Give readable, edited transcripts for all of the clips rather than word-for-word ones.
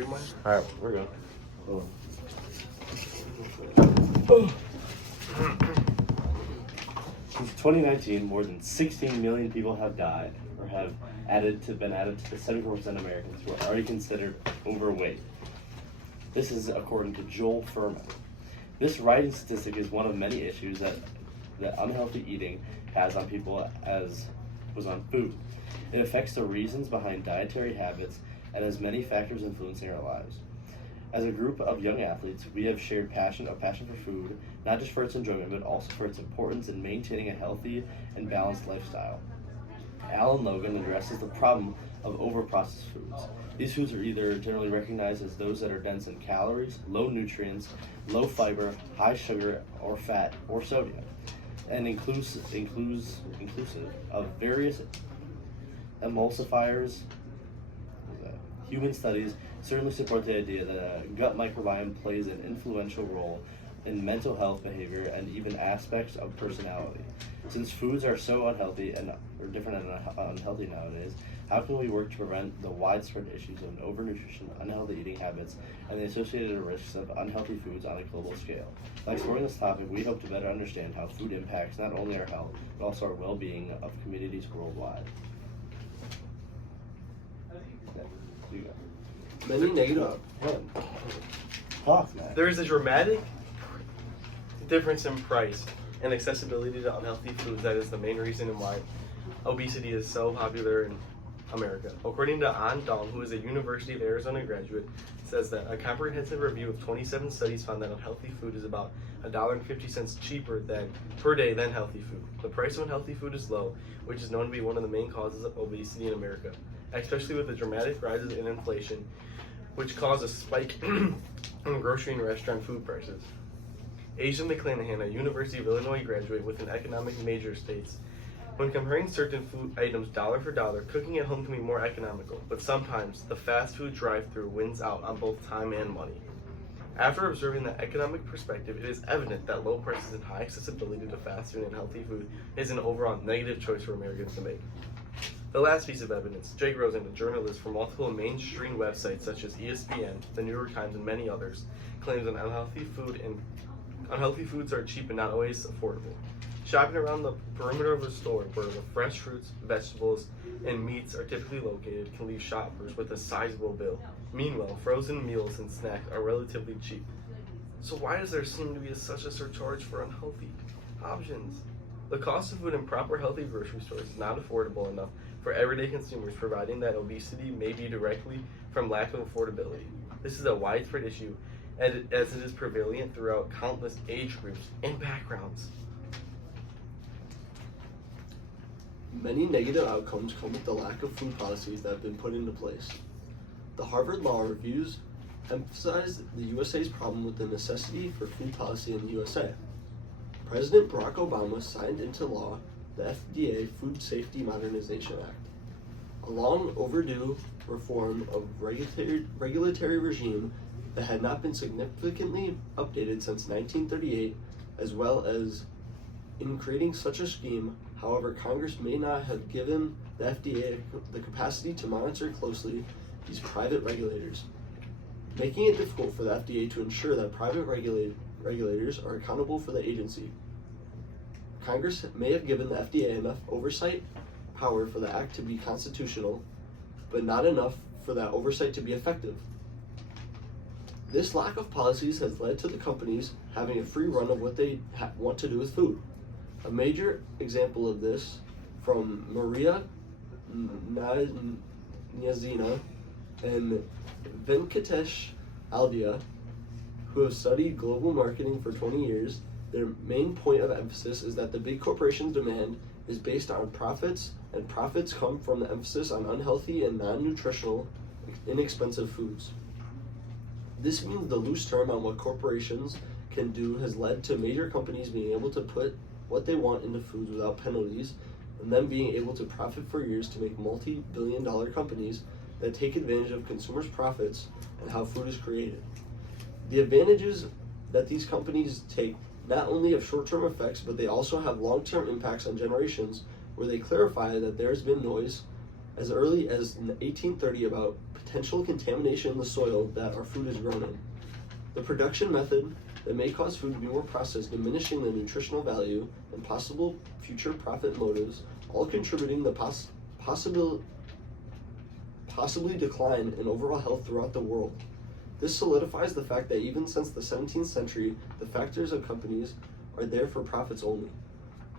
read mine? All right, we're good. Since 2019, more than 16 million people have died or have been added to the 74% of Americans who are already considered overweight. This is according to Joel Furman. This rising statistic is one of many issues that unhealthy eating has on people as was on food. It affects the reasons behind dietary habits and has many factors influencing our lives. As a group of young athletes, we have shared a passion for food, not just for its enjoyment, but also for its importance in maintaining a healthy and balanced lifestyle. Alan Logan addresses the problem of over-processed foods. These foods are either generally recognized as those that are dense in calories, low nutrients, low fiber, high sugar or fat or sodium, and inclusive of various emulsifiers. Human studies certainly support the idea that a gut microbiome plays an influential role in mental health, behavior, and even aspects of personality. Since foods are so unhealthy and are different and unhealthy nowadays, how can we work to prevent the widespread issues of overnutrition, unhealthy eating habits, and the associated risks of unhealthy foods on a global scale? By exploring this topic, we hope to better understand how food impacts not only our health, but also our well-being of communities worldwide. Many negative. Talk, man. There is a dramatic difference in price and accessibility to unhealthy foods that is the main reason why obesity is so popular in America. According to An Dong, who is a University of Arizona graduate, says that a comprehensive review of 27 studies found that unhealthy food is about $1.50 cheaper per day than healthy food. The price of unhealthy food is low, which is known to be one of the main causes of obesity in America, especially with the dramatic rises in inflation, which caused a spike in grocery and restaurant food prices. Asia McClanahan, a University of Illinois graduate with an economic major, states, when comparing certain food items dollar for dollar, cooking at home can be more economical, but sometimes the fast food drive-thru wins out on both time and money. After observing the economic perspective, it is evident that low prices and high accessibility to fast food and healthy food is an overall negative choice for Americans to make. The last piece of evidence, Jake Rosen, a journalist for multiple mainstream websites such as ESPN, the New York Times, and many others, claims that unhealthy foods are cheap and not always affordable. Shopping around the perimeter of a store where the fresh fruits, vegetables, and meats are typically located can leave shoppers with a sizable bill. Meanwhile, frozen meals and snacks are relatively cheap. So why does there seem to be such a surcharge for unhealthy options? The cost of food in proper healthy grocery stores is not affordable enough for everyday consumers, providing that obesity may be directly from lack of affordability. This is a widespread issue as it is prevalent throughout countless age groups and backgrounds. Many negative outcomes come with the lack of food policies that have been put into place. The Harvard Law Reviews emphasized the USA's problem with the necessity for food policy in the USA. President Barack Obama signed into law the FDA Food Safety Modernization Act, a long overdue reform of regulatory regime that had not been significantly updated since 1938, as well as in creating such a scheme. However, Congress may not have given the FDA the capacity to monitor closely these private regulators, making it difficult for the FDA to ensure that private regulators are accountable for the agency. Congress may have given the FDA enough oversight power for the act to be constitutional, but not enough for that oversight to be effective. This lack of policies has led to the companies having a free run of what they want to do with food. A major example of this from Maria Nyazina and Venkatesh Aldia, who have studied global marketing for 20 years. Their main point of emphasis is that the big corporations' demand is based on profits, and profits come from the emphasis on unhealthy and non-nutritional, inexpensive foods. This means the loose term on what corporations can do has led to major companies being able to put what they want into foods without penalties, and then being able to profit for years to make multi-billion-dollar companies that take advantage of consumers' profits and how food is created. The advantages that these companies take not only have short-term effects, but they also have long-term impacts on generations, where they clarify that there has been noise as early as in 1830 about potential contamination in the soil that our food is grown in. The production method that may cause food to be more processed, diminishing the nutritional value and possible future profit motives, all contributing the possibly decline in overall health throughout the world. This solidifies the fact that even since the 17th century, the factors of companies are there for profits only.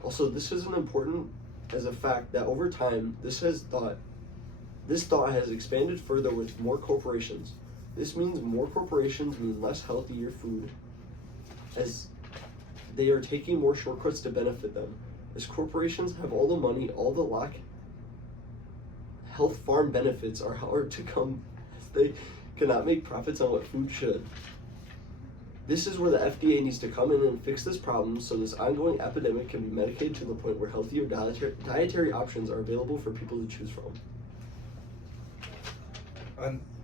Also, this is important as a fact that over time, this thought has expanded further with more corporations. This means more corporations mean less healthier food, as they are taking more shortcuts to benefit them. As corporations have all the money, all the luck, health farm benefits are hard to come, as they cannot make profits on what food should. This is where the FDA needs to come in and fix this problem so this ongoing epidemic can be medicated to the point where healthier dietary options are available for people to choose from.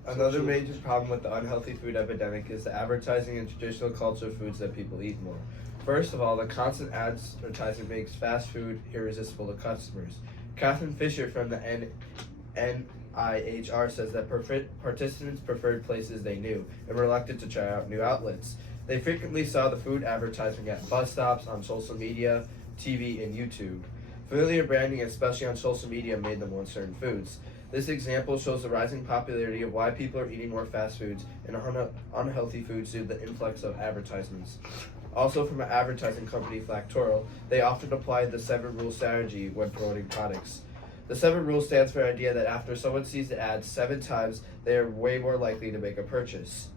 Another major problem with the unhealthy food epidemic is the advertising and traditional culture of foods that people eat more. First of all, the constant advertising makes fast food irresistible to customers. Catherine Fisher from the NIHR says that participants preferred places they knew and were reluctant to try out new outlets. They frequently saw the food advertising at bus stops, on social media, TV, and YouTube. Familiar branding, especially on social media, made them want certain foods. This example shows the rising popularity of why people are eating more fast foods and unhealthy foods due to the influx of advertisements. Also, from an advertising company, Flactoral, they often apply the 7 rule strategy when promoting products. The 7 rule stands for the idea that after someone sees the ad 7 times, they are way more likely to make a purchase.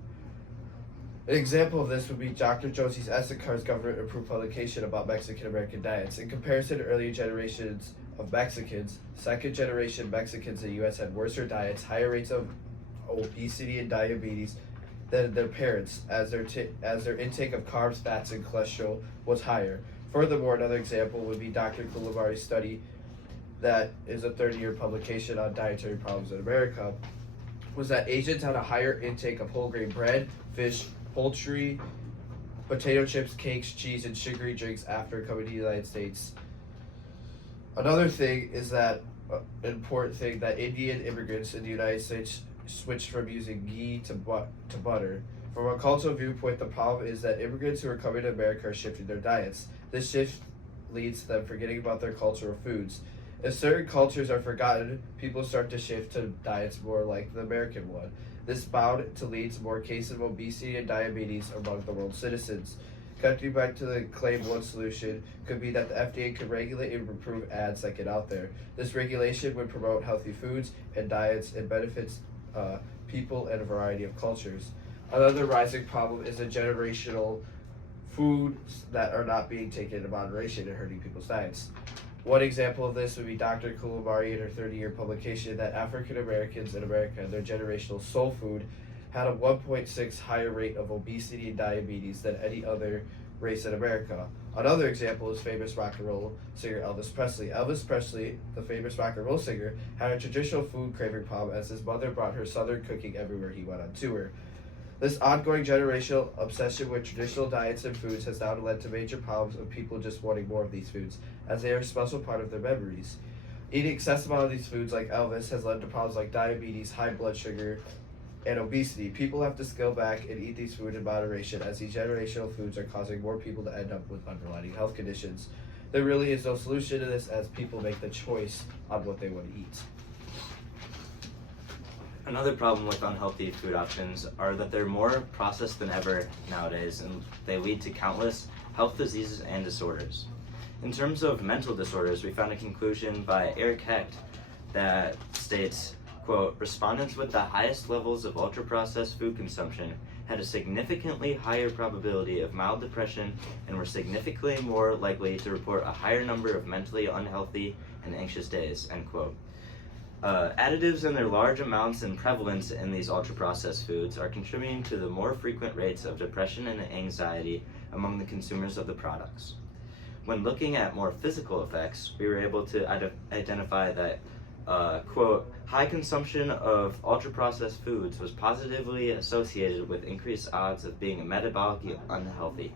An example of this would be Dr. Josie's Estacar's government-approved publication about Mexican-American diets. In comparison to earlier generations of Mexicans, second-generation Mexicans in the U.S. had worse diets, higher rates of obesity and diabetes than their parents, as their intake of carbs, fats, and cholesterol was higher. Furthermore, another example would be Dr. Coulibary's study, that is a 30-year publication on dietary problems in America, was that Asians had a higher intake of whole grain bread, fish, poultry, potato chips, cakes, cheese, and sugary drinks after coming to the United States. Another thing is that an important thing that Indian immigrants in the United States switched from using ghee to butter. From a cultural viewpoint, the problem is that immigrants who are coming to America are shifting their diets. This shift leads to them forgetting about their cultural foods. If certain cultures are forgotten, people start to shift to diets more like the American one. This is bound to lead to more cases of obesity and diabetes among the world's citizens. Cutting back to the claim, one solution could be that the FDA could regulate and improve ads that get out there. This regulation would promote healthy foods and diets and benefits people in a variety of cultures. Another rising problem is the generational foods that are not being taken into moderation and hurting people's diets. One example of this would be Dr. Coulibaly in her 30-year publication that African Americans in America and their generational soul food had a 1.6 higher rate of obesity and diabetes than any other race in America. Another example is famous rock and roll singer Elvis Presley. Elvis Presley, the famous rock and roll singer, had a traditional food craving problem as his mother brought her southern cooking everywhere he went on tour. This ongoing generational obsession with traditional diets and foods has now led to major problems of people just wanting more of these foods, as they are a special part of their memories. Eating excessive amount of these foods like Elvis has led to problems like diabetes, high blood sugar, and obesity. People have to scale back and eat these foods in moderation, as these generational foods are causing more people to end up with underlying health conditions. There really is no solution to this, as people make the choice on what they want to eat. Another problem with unhealthy food options are that they're more processed than ever nowadays, and they lead to countless health diseases and disorders. In terms of mental disorders, we found a conclusion by Eric Hecht that states, quote, respondents with the highest levels of ultra-processed food consumption had a significantly higher probability of mild depression and were significantly more likely to report a higher number of mentally unhealthy and anxious days, end quote. Additives in their large amounts and prevalence in these ultra-processed foods are contributing to the more frequent rates of depression and anxiety among the consumers of the products. When looking at more physical effects, we were able to identify that, quote, high consumption of ultra-processed foods was positively associated with increased odds of being metabolically unhealthy.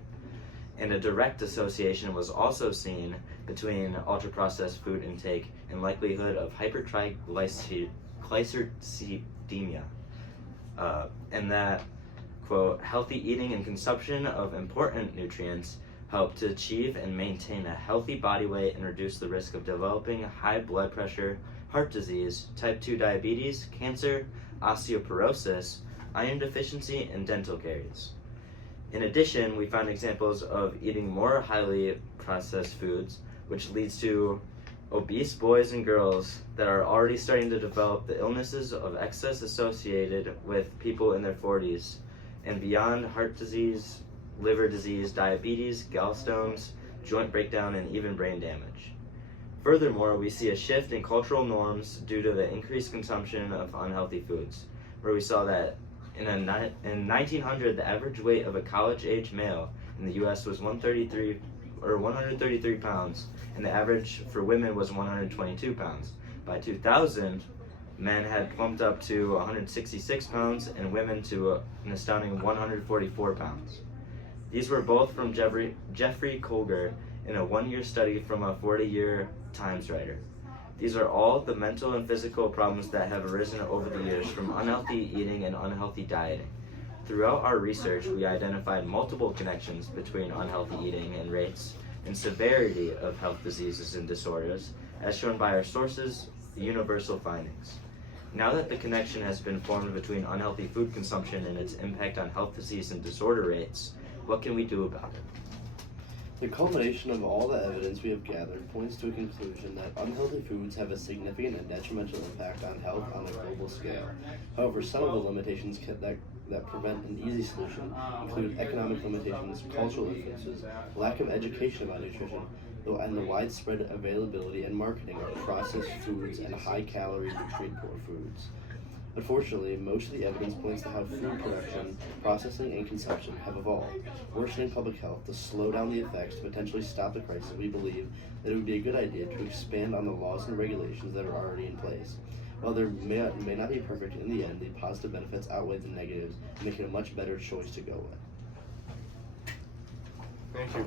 And a direct association was also seen between ultra-processed food intake and likelihood of hypertriglyceridemia. and that, quote, healthy eating and consumption of important nutrients help to achieve and maintain a healthy body weight and reduce the risk of developing high blood pressure, heart disease, type 2 diabetes, cancer, osteoporosis, iron deficiency, and dental caries. In addition, we found examples of eating more highly processed foods, which leads to obese boys and girls that are already starting to develop the illnesses of excess associated with people in their 40s and beyond: heart disease, liver disease, diabetes, gallstones, joint breakdown, and even brain damage. Furthermore, we see a shift in cultural norms due to the increased consumption of unhealthy foods, where we saw that in 1900, the average weight of a college-age male in the U.S. was 133 pounds, and the average for women was 122 pounds. By 2000, men had plumped up to 166 pounds and women to an astounding 144 pounds. These were both from Jeffrey Kolger in a one-year study from a 40-year Times writer. These are all the mental and physical problems that have arisen over the years from unhealthy eating and unhealthy dieting. Throughout our research, we identified multiple connections between unhealthy eating and rates and severity of health diseases and disorders, as shown by our sources, the universal findings. Now that the connection has been formed between unhealthy food consumption and its impact on health disease and disorder rates, what can we do about it? The culmination of all the evidence we have gathered points to a conclusion that unhealthy foods have a significant and detrimental impact on health on a global scale. However, some of the limitations that prevent an easy solution include economic limitations, cultural influences, lack of education about nutrition, and the widespread availability and marketing of processed foods and high-calorie, nutrient-poor foods. Unfortunately, most of the evidence points to how food production, processing, and consumption have evolved, worsening public health. To slow down the effects, to potentially stop the crisis, we believe that it would be a good idea to expand on the laws and regulations that are already in place. While there may not be perfect, in the end, the positive benefits outweigh the negatives, making it a much better choice to go with. Thank you.